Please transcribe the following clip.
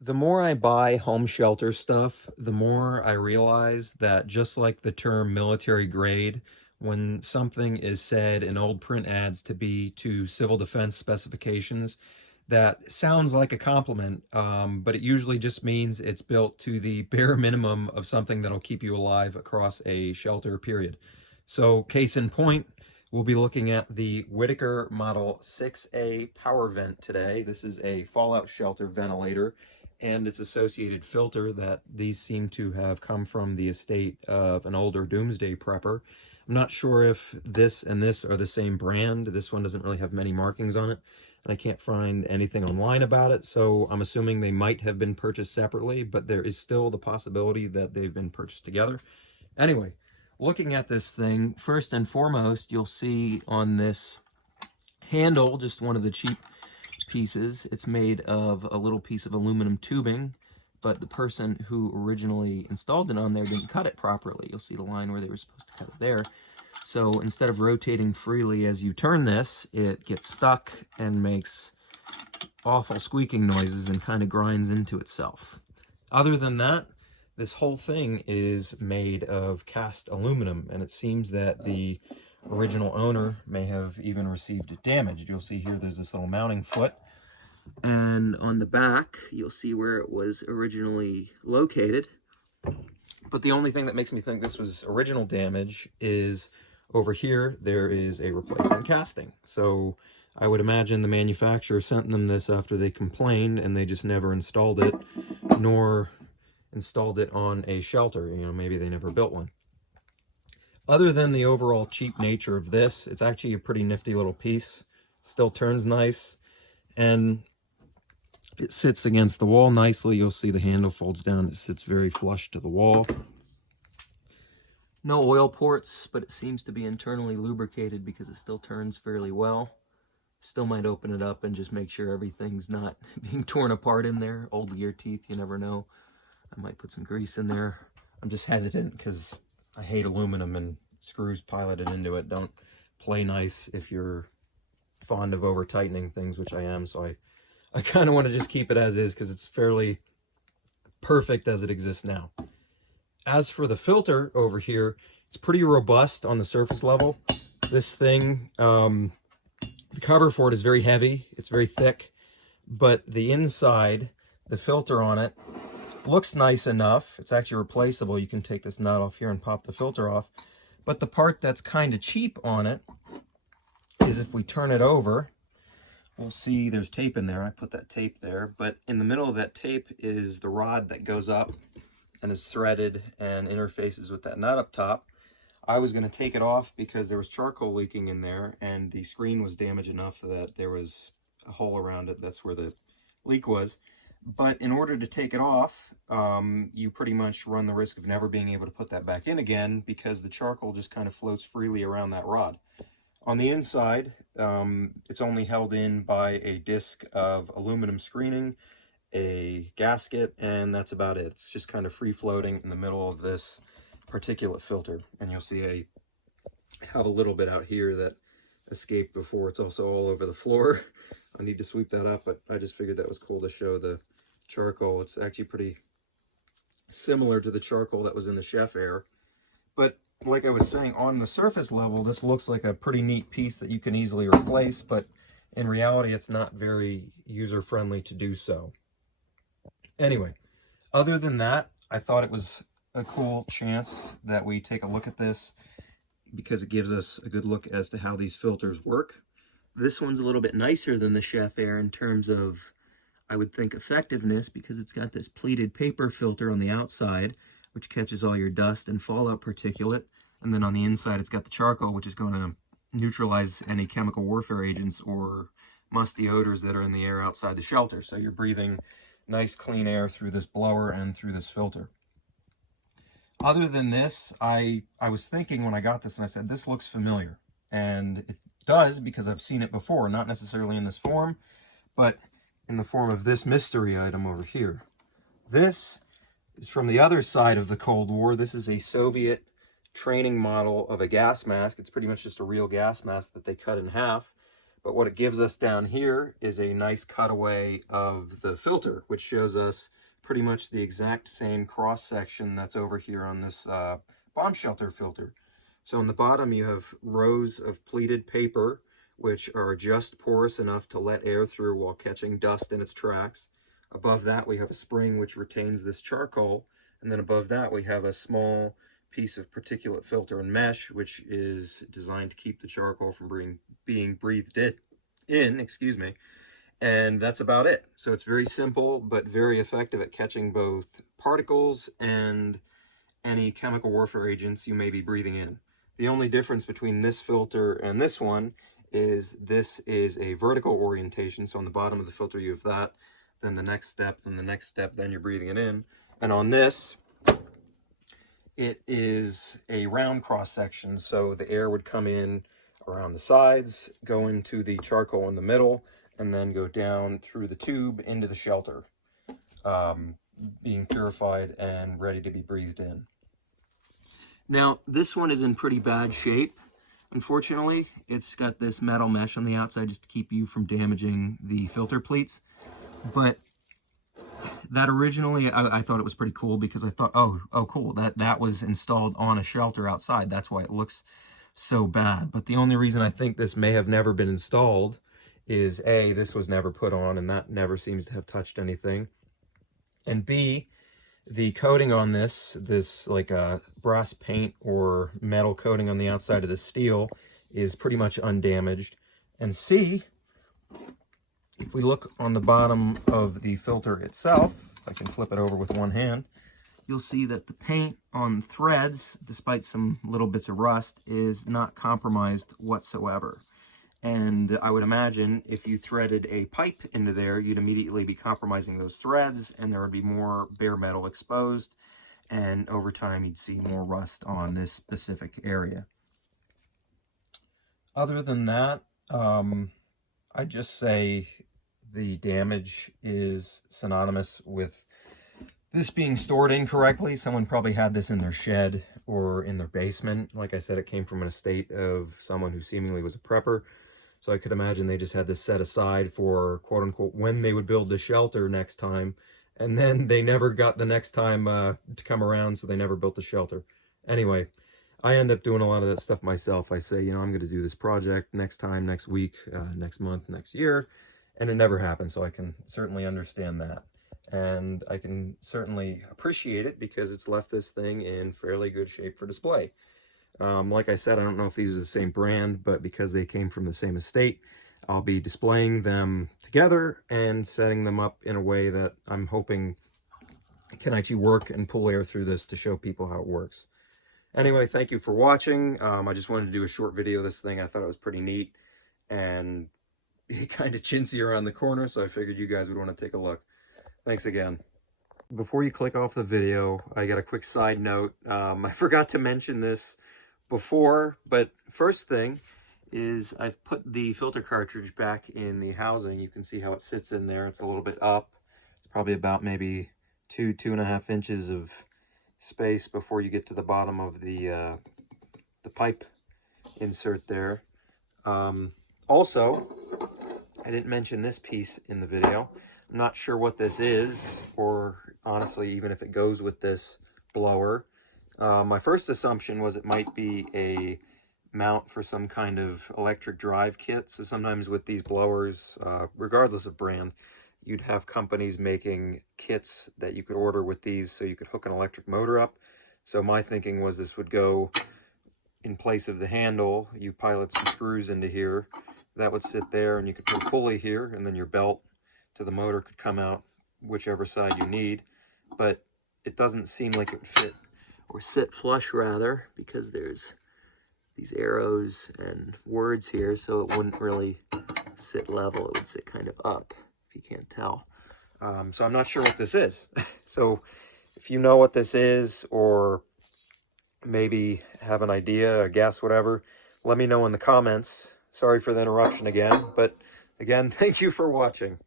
The more I buy home shelter stuff, the more I realize that just like the term military grade, when something is said in old print ads to be to civil defense specifications, that sounds like a compliment, but it usually just means it's built to the bare minimum of something that'll keep you alive across a shelter period. So, case in point, we'll be looking at the Whitaker Model 6A Powervent today. This is a fallout shelter ventilator and its associated filter that these seem to have come from the estate of an older doomsday prepper. I'm not sure if this and this are the same brand. This one doesn't really have many markings on it, and I can't find anything online about it, so I'm assuming they might have been purchased separately, but there is still the possibility that they've been purchased together. Anyway, looking at this thing, first and foremost, you'll see on this handle, just one of the cheap pieces. It's made of a little piece of aluminum tubing, but the person who originally installed it on there didn't cut it properly. You'll see the line where they were supposed to cut it there. So instead of rotating freely as you turn this, it gets stuck and makes awful squeaking noises and kind of grinds into itself. Other than that, this whole thing is made of cast aluminum, and it seems that the original owner may have even received it damaged. You'll see here there's this little mounting foot, and on the back you'll see where it was originally located. But the only thing that makes me think this was original damage is over here there is a replacement casting. So I would imagine the manufacturer sent them this after they complained and they just never installed it, nor installed it on a shelter. You know, maybe they never built one. Other than the overall cheap nature of this, it's actually a pretty nifty little piece. Still turns nice, and it sits against the wall nicely. You'll see the handle folds down. It sits very flush to the wall. No oil ports, but it seems to be internally lubricated because it still turns fairly well. Still might open it up and just make sure everything's not being torn apart in there. Old gear teeth, you never know. I might put some grease in there. I'm just hesitant because I hate aluminum, and screws piloted into it don't play nice if you're fond of over tightening things, which I am. So I kind of want to just keep it as is because it's fairly perfect as it exists now. As for the filter over here, it's pretty robust on the surface level. This thing, the cover for it is very heavy. It's very thick, but the inside, the filter on it, looks nice enough. It's actually replaceable. You can take this nut off here and pop the filter off. But the part that's kind of cheap on it is if we turn it over, we'll see there's tape in there. I put that tape there, but in the middle of that tape is the rod that goes up and is threaded and interfaces with that nut up top. I was going to take it off because there was charcoal leaking in there, and the screen was damaged enough that there was a hole around it. That's where the leak was. But in order to take it off, you pretty much run the risk of never being able to put that back in again because the charcoal just kind of floats freely around that rod. On the inside, it's only held in by a disc of aluminum screening, a gasket, and that's about it. It's just kind of free floating in the middle of this particulate filter. And you'll see I have a little bit out here that escaped before. It's also all over the floor. I need to sweep that up, but I just figured that was cool to show the charcoal. It's actually pretty similar to the charcoal that was in the Chef Air. But like I was saying, on the surface level, this looks like a pretty neat piece that you can easily replace, but in reality, it's not very user-friendly to do so. Anyway, other than that, I thought it was a cool chance that we take a look at this because it gives us a good look as to how these filters work. This one's a little bit nicer than the Chef Air in terms of, I would think, effectiveness, because it's got this pleated paper filter on the outside, which catches all your dust and fallout particulate. And then on the inside, it's got the charcoal, which is going to neutralize any chemical warfare agents or musty odors that are in the air outside the shelter. So you're breathing nice clean air through this blower and through this filter. Other than this, I was thinking when I got this, and I said, this looks familiar. And it does, because I've seen it before, not necessarily in this form, but in the form of this mystery item over here. This is from the other side of the Cold War. This is a Soviet training model of a gas mask. It's pretty much just a real gas mask that they cut in half. But what it gives us down here is a nice cutaway of the filter, which shows us pretty much the exact same cross section that's over here on this bomb shelter filter. So on the bottom you have rows of pleated paper, which are just porous enough to let air through while catching dust in its tracks. Above that we have a spring which retains this charcoal, and then above that we have a small piece of particulate filter and mesh, which is designed to keep the charcoal from being breathed in, excuse me. And that's about it. So it's very simple, but very effective at catching both particles and any chemical warfare agents you may be breathing in. The only difference between this filter and this one is this is a vertical orientation. So on the bottom of the filter you have that, then the next step, then the next step, then you're breathing it in. And on this, it is a round cross section, so the air would come in around the sides, go into the charcoal in the middle, and then go down through the tube into the shelter, being purified and ready to be breathed in. Now, this one is in pretty bad shape. Unfortunately, it's got this metal mesh on the outside just to keep you from damaging the filter pleats. But that originally, I thought it was pretty cool because I thought, oh cool, that was installed on a shelter outside. That's why it looks so bad. But the only reason I think this may have never been installed is A, this was never put on and that never seems to have touched anything. And B, the coating on this like a brass paint or metal coating on the outside of the steel is pretty much undamaged. And C, if we look on the bottom of the filter itself, I can flip it over with one hand, you'll see that the paint on threads, despite some little bits of rust, is not compromised whatsoever. And I would imagine if you threaded a pipe into there, you'd immediately be compromising those threads, and there would be more bare metal exposed, and over time you'd see more rust on this specific area. Other than that, I'd just say the damage is synonymous with this being stored incorrectly. Someone probably had this in their shed or in their basement. Like I said, it came from an estate of someone who seemingly was a prepper. So I could imagine they just had this set aside for, quote unquote, when they would build the shelter next time. And then they never got the next time to come around, so they never built the shelter. Anyway, I end up doing a lot of that stuff myself. I say, you know, I'm going to do this project next time, next week, next month, next year. And it never happens, so I can certainly understand that. And I can certainly appreciate it because it's left this thing in fairly good shape for display. Like I said, I don't know if these are the same brand, but because they came from the same estate, I'll be displaying them together and setting them up in a way that I'm hoping can actually work and pull air through this to show people how it works. Anyway, thank you for watching. I just wanted to do a short video of this thing. I thought it was pretty neat and kind of chintzy around the corner, so I figured you guys would want to take a look. Thanks again. Before you click off the video, I got a quick side note. I forgot to mention this before, but first thing is I've put the filter cartridge back in the housing. You can see how it sits in there. It's a little bit up. It's probably about maybe 2.5 inches of space before you get to the bottom of the pipe insert there. Also, I didn't mention this piece in the video. I'm not sure what this is, or honestly, even if it goes with this blower. My first assumption was it might be a mount for some kind of electric drive kit. So sometimes with these blowers, regardless of brand, you'd have companies making kits that you could order with these so you could hook an electric motor up. So my thinking was this would go in place of the handle. You pilot some screws into here. That would sit there, and you could put a pulley here, and then your belt to the motor could come out whichever side you need. But it doesn't seem like it would fit, or sit flush rather, because there's these arrows and words here, so it wouldn't really sit level. It would sit kind of up, if you can't tell. So I'm not sure what this is. So if you know what this is, or maybe have an idea, a guess, whatever, let me know in the comments. Sorry for the interruption again, but again, thank you for watching.